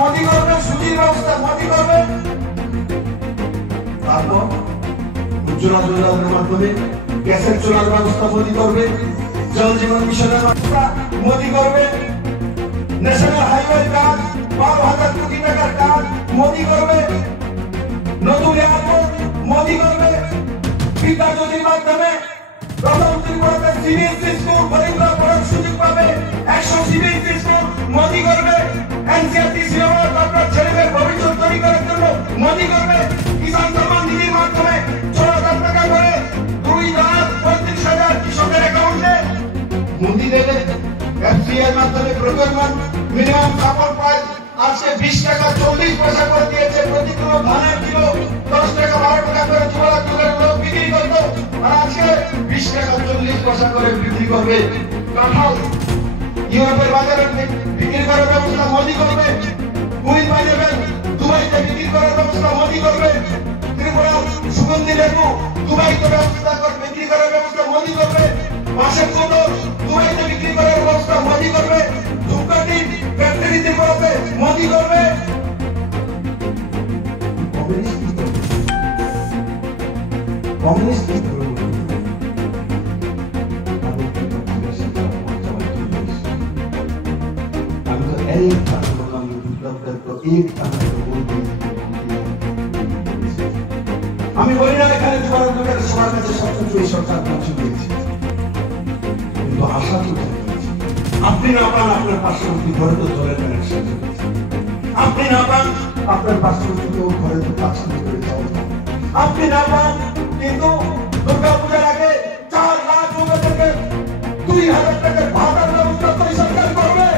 মোদি করবে, সুজির ব্যবস্থা মোদি করবে। তারপর উজ্জ্বলা যোজনার মাধ্যমে গ্যাসের চুলার ব্যবস্থা মোদি করবে, জল জীবন মিশনের ব্যবস্থা মোদি করবে, ন্যাশনাল হাইওয়ে কাজ 12,000 কোটি টাকার কাজ মোদি করবে, নতুন এয়ারপোর্ট মোদি করবে, বিদ্যা জ্যোতির মাধ্যমে প্রথম ত্রিপুরাতে সিবিএসই স্কুল গরিবরা পড়ার সুযোগ পাবে, 100 সিবিএসই স্কুল মোদি করবে, এনসিআরটি সিলেবাস আপনার ছেলেদের ভবিষ্যৎ তৈরি করার জন্য মোদি করবে, কিষাণ সম্মান নিধির মাধ্যমে 6,000 টাকা করে 2,35,000 কৃষকের অ্যাকাউন্টে মোদি দেবে, এফসিআই মাধ্যমে প্রকিউরমেন্ট মিনিমাম সাপোর্ট প্রাইস আজকে 20 টাকা 40 পয়সা করে দিয়েছে, প্রতি কিলো ধানের কিলো 10 টাকা 12 টাকা করে চুলার লোক বিক্রি করতো, আর আজকে 20 টাকা 40 পয়সা করে বিক্রি করবে। কাঁঠাল ইউরোপের বাজারে বিক্রি করার ব্যবস্থা মোদি করবে, কুইন পাইনাপেল দুবাইতে বিক্রি করার ব্যবস্থা মোদি করবে, ত্রিপুরা সুগন্ধি লেবু দুবাইতে বিক্রি করার ব্যবস্থা মোদি করবে, বাঁশের কুমড়ো দুবাইতে বিক্রি করার ব্যবস্থা মোদি করবে, ধূপকাঠি ফ্যাক্টরি ত্রিপুরাতে মোদি করবে। কমিউনিস্ট আমি বলি না এখানে সবার কাছে সবকিছু এই সরকার পৌঁছে দিয়েছে, কিন্তু আশা তো আপনি না পান আপনার পার্শ্ববর্তী ঘরে তো জলের কানেকশন, আপনি না পান আপনার পার্শ্ববর্তী ঘরে তো কাছে করে যাওয়া, আপনি না পান কিন্তু দুর্গা পূজার আগে 4 লাখ লোকেদেরকে 2,000 টাকার ভাতার ব্যবস্থা তো সরকার করবে,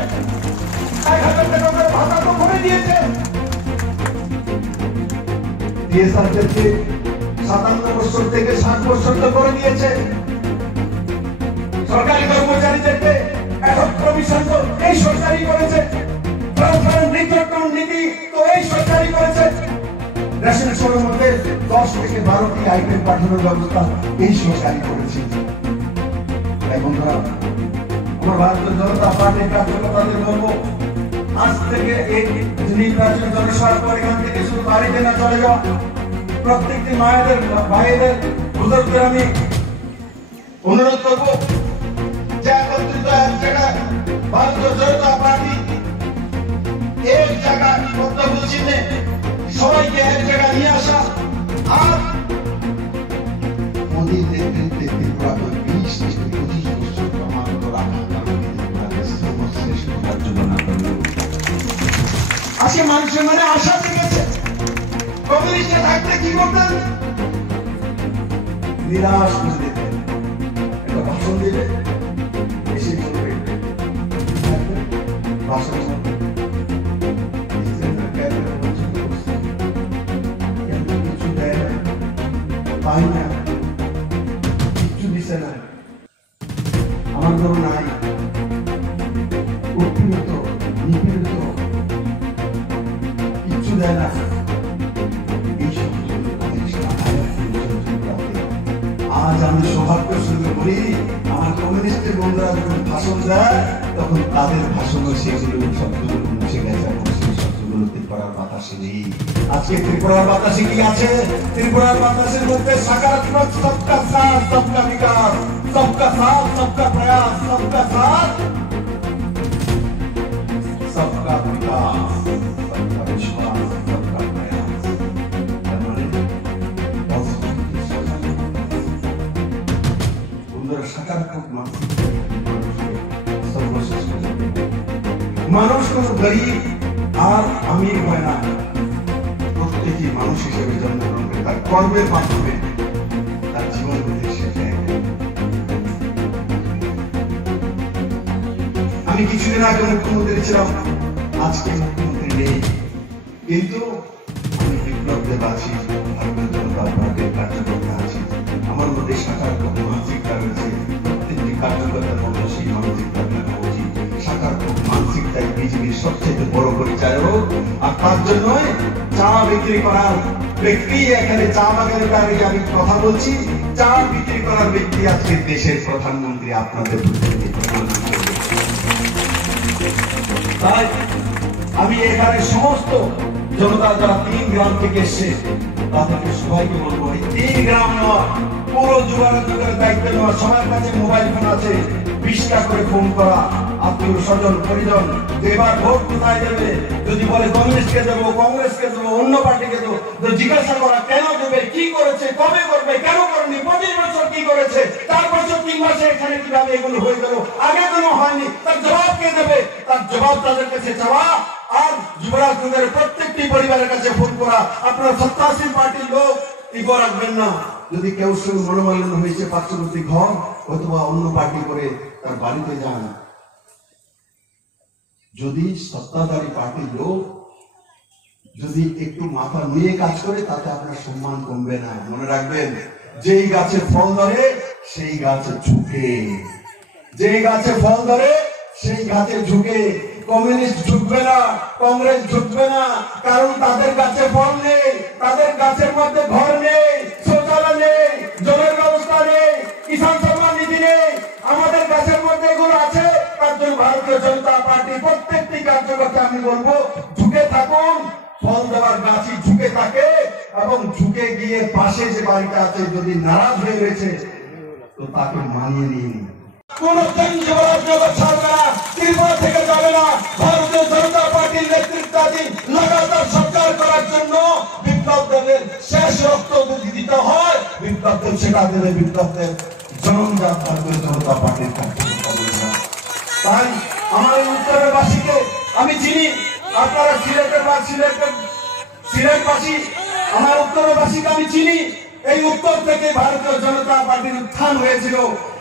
1,000 টাকা করে ভাতা তো করে দিয়েছে, ডিএসআরদেরকে 57 বছর থেকে 60 বছর করে দিয়েছে, সরকারি কর্মচারীদেরকে এসব প্রভিশন তো এই সরকারই করেছে, নীতি তো এই সরকারই করেছে, রেশন স্টোরের মধ্যে 10 থেকে 12টি আইটেম পাঠানোর ব্যবস্থা এই সরকারই করেছে। বন্ধুরা, আমার ভারতীয় জনতা পার্টির কার্যকর্তাদের বলবো, আজ থেকে এই নির্বাচন জনসভার পর এখান থেকে শুধু বাড়িতে না চলে যাওয়া, প্রত্যেকটি মায়েদের ভাইদের বুজুর্গদের আমি অনুরোধ করবো যে একত্রিত এক জায়গায় ভারতীয় জনতা পার্টি এক জায়গায় বক্তব্য চিহ্নে সবাইকে এক জায়গায় নিয়ে আসা, আর মোদীর নেতৃত্বে ত্রিপুরাকে 20 থেকে 25 বছর প্রমাণিত রাখা সর্বশ্রেষ্ঠ রাজ্য বানানো। আজকে মানুষের মনে আশা থেকেছে, কমিউনিস্টে থাকতে কি করতেন, নিরাশ করে দিতেন, একটা ভাষণ দিলে বেশি বলবে, ভাষণ পাই না, কিচ্ছু দিছে না, আমার ধরো নাই, উৎপীড়িত নিপীড়িত, কিচ্ছু দেয় না। আজ আমি সৌভাগ্যের সঙ্গে বলি, আমার কমিউনিস্টের বন্ধুরা যখন ভাষণ দেয় তখন তাদের ভাষণও সেগুলো শব্দগুলো মুছে গেছে, এবং সেই শব্দগুলো ত্রিপুরার বাতাসে নেই। আজকে ত্রিপুরার বাতাসে কি আছে? ত্রিপুরার বাতাসের মধ্যে সকারাত্মক সবকা সাথ সবকা বিকাশ, সবকা সাথ সবকা প্রয়াস, সবকা সাথ সবকা বিকাশ, সবকা বিশ্বাস, সবকা প্রয়াস। বন্ধুরা, সকারাত্মক মানুষ কোন গরিব আর আমির হয় না, প্রত্যেকই মানুষ হিসেবে জন্মগ্রহণ করে তার কর্মের মাধ্যমে তার জীবন শেখে। আমি কিছুদিন আগে মুখ্যমন্ত্রী ছিলাম, আজকে মুখ্যমন্ত্রী নেই, কিন্তু আমি বিপ্লবদের আছি, ভারতীয় জনতা পার্টির কার্যকর্তা আছি, আমার মধ্যে সকারাত্মক মানসিকতা রয়েছে। প্রত্যেকটি কার্যকর্তার মধ্যে সেই মানসিকতা থাকা উচিত। সকারাত্মক মানসিকতাই পৃথিবীর সবচেয়ে বড় পরিচায়ক। আর তার জন্য চা বিক্রি করার ব্যক্তি, এখানে চা বাগানে দাঁড়িয়ে আমি কথা বলছি, চা বিক্রি করার ব্যক্তি আজকে দেশের প্রধানমন্ত্রী আপনাদের তাই আমি এখানে সমস্ত জনতা যারা 3 গ্রাম থেকে এসছে তাদেরকে সবাইকে বলবো এই 3 গ্রাম নয়, পুরো যুবরাজনগরের দায়িত্ব নেওয়া। সবার কাছে মোবাইল ফোন আছে, 20টা করে ফোন করা আত্মীয় স্বজন পরিজন এবার ভোট কোথায় দেবে, যদি বলে কমিউনিস্টকে দেবো, কংগ্রেসকে দেবো, অন্য পার্টিকে দেবো, তো জিজ্ঞাসা করা কেন দেবে, কি করেছে, কবে করবে, কেন করেনি, 25 বছর কি করেছে, 4 বছর 3 মাসে এখানে কিভাবে এগুলো হয়ে গেল, আগে কেন হয়নি, তার জবাব কে দেবে? তার জবাব তাদের কাছে চাওয়া। আর যুবরাজনগরের প্রত্যেকটি পরিবারের কাছে ফোন করা। আপনারা 87 পার্টির লোক ইগো রাখবেন না। যদি কেউ সঙ্গে মনোমালিন্য হয়েছে পার্শ্ববর্তী ঘর অথবা অন্য পার্টি করে তার বাড়িতে যান। যদি সত্তাধারী পার্টির লোক যদি একটু মাথা নিয়ে কাজ করে তাতে আপনার সম্মান কমবে না। মনে রাখবেন, যেই গাছে ফল ধরে সেই গাছে ঝুঁকে, যেই গাছে ফল ধরে সেই গাছে ঝুঁকে। কমিউনিস্ট ঝুঁকবে না, কংগ্রেস ঝুঁকবে না, কারণ তাদের গাছে ফল নেই, তাদের গাছের মধ্যে ঘর নেই, শৌচালয় নেই, জলের ব্যবস্থা নেই, কিষাণ সম্মান নিধি নেই। আমাদের গাছের মধ্যে এগুলো আছে। তার জন্য ভারতীয় জনতা পার্টি প্রত্যেকটি কার্যকর্তা আমি বলবো ঝুঁকে থাকুন। ফল দেওয়ার গাছই ঝুঁকে থাকে এবং ঝুঁকে গিয়ে পাশে যে বাড়িটা আছে যদি নারাজ হয়ে রয়েছে তো তাকে মানিয়ে নিন। কোন যুবরাজনগর ছাড়বে না, ত্রিপুরা থেকে যাবে না। ভারতীয় জনতা পার্টির নেতৃত্বাধীন লাগাতার সরকার করার জন্য বিপ্লব দেবের শেষ রক্ত যদি দিতে হয় বিপ্লব দেব সেটা দেবে। বিপ্লব দেব জনজাত ভারতীয় জনতা পার্টির কার্যকর্তা। তাই আমার উত্তরের বাসীকে আমি চিনি, আপনারা সিলেটবাসী, আমার উত্তরের বাসীকে আমি চিনি। এই উত্তর থেকে ভারতীয় জনতা পার্টির উত্থান হয়েছিল,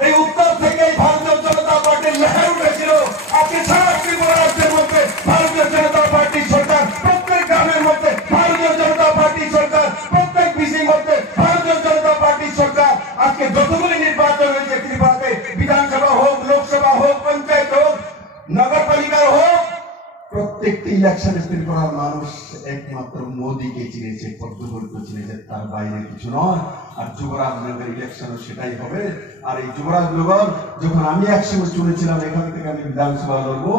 এই উত্তর থেকে ভারতীয় জনতা পার্টির লহর উঠেছিল। আজকে সারা ত্রিপুরা রাজ্যের মধ্যে ভারতীয় জনতা পার্টির সরকার, প্রত্যেক গ্রামের মধ্যে ভারতীয় জনতা পার্টির সরকার, প্রত্যেক বিসির মধ্যে ভারতীয় জনতা পার্টির সরকার। আজকে যতগুলি নির্বাচন হয়েছে ত্রিপুরাতে, বিধানসভা হোক, লোকসভা হোক, পঞ্চায়েত হোক, নগরপালিকার হোক, প্রত্যেকটি ইলেকশনে ত্রিপুরার মানুষ একমাত্র মোদীকে চিনেছে, পদ্মগুরুকে চিনেছে, তার বাইরে কিছু নয়। আর যুবরাজনগর ইলেকশনও সেটাই হবে। আর এই যুবরাজনগর যখন আমি একসঙ্গে চলেছিলাম এখান থেকে আমি বিধানসভা লড়বো,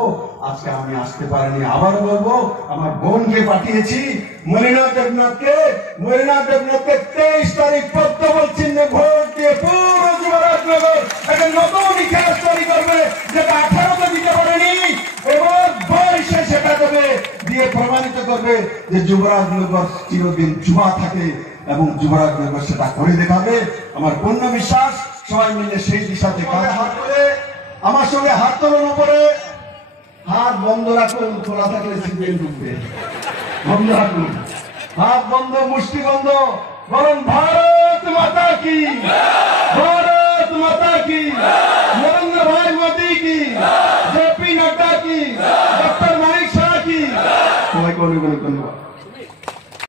আজকে আমি আসতে পারিনি, আবার বলবো আমার বোনকে পাঠিয়েছি মলিনা দেবনাথকে। 23 তারিখ পদ্মবল চিহ্নে ভোট দিয়ে পুরো যুবরাজনগর একটা নতুন ইতিহাস তৈরি করবে, যেটা 18তে দিতে পারেনি এবং 22-এ সেটা দেবে, দিয়ে প্রমাণিত করবে যে যুবরাজনগর চিরদিন যুবা থাকে এবং যুবরাজনগর সেটা করে দেখাবে। আমার পূর্ণ বিশ্বাস সবাই মিলে সেই দিশাতে হাত করে আমার সঙ্গে হাত তোলার উপরে হাত বন্ধ রাখুন, খোলা থাকলে সিগন্যাল ঢুকবে। বন্ধ রাখুন, হাত বন্ধ, মুষ্টি বন্ধ, বলুন ভারত মাতা কি, ভারত মাতা কি, নরেন্দ্র ভাই মোদী কি, জেপি নাড্ডা কি, ডক্টর মানিক শাহ কি। সবাইকে অনেক অনেক ধন্যবাদ।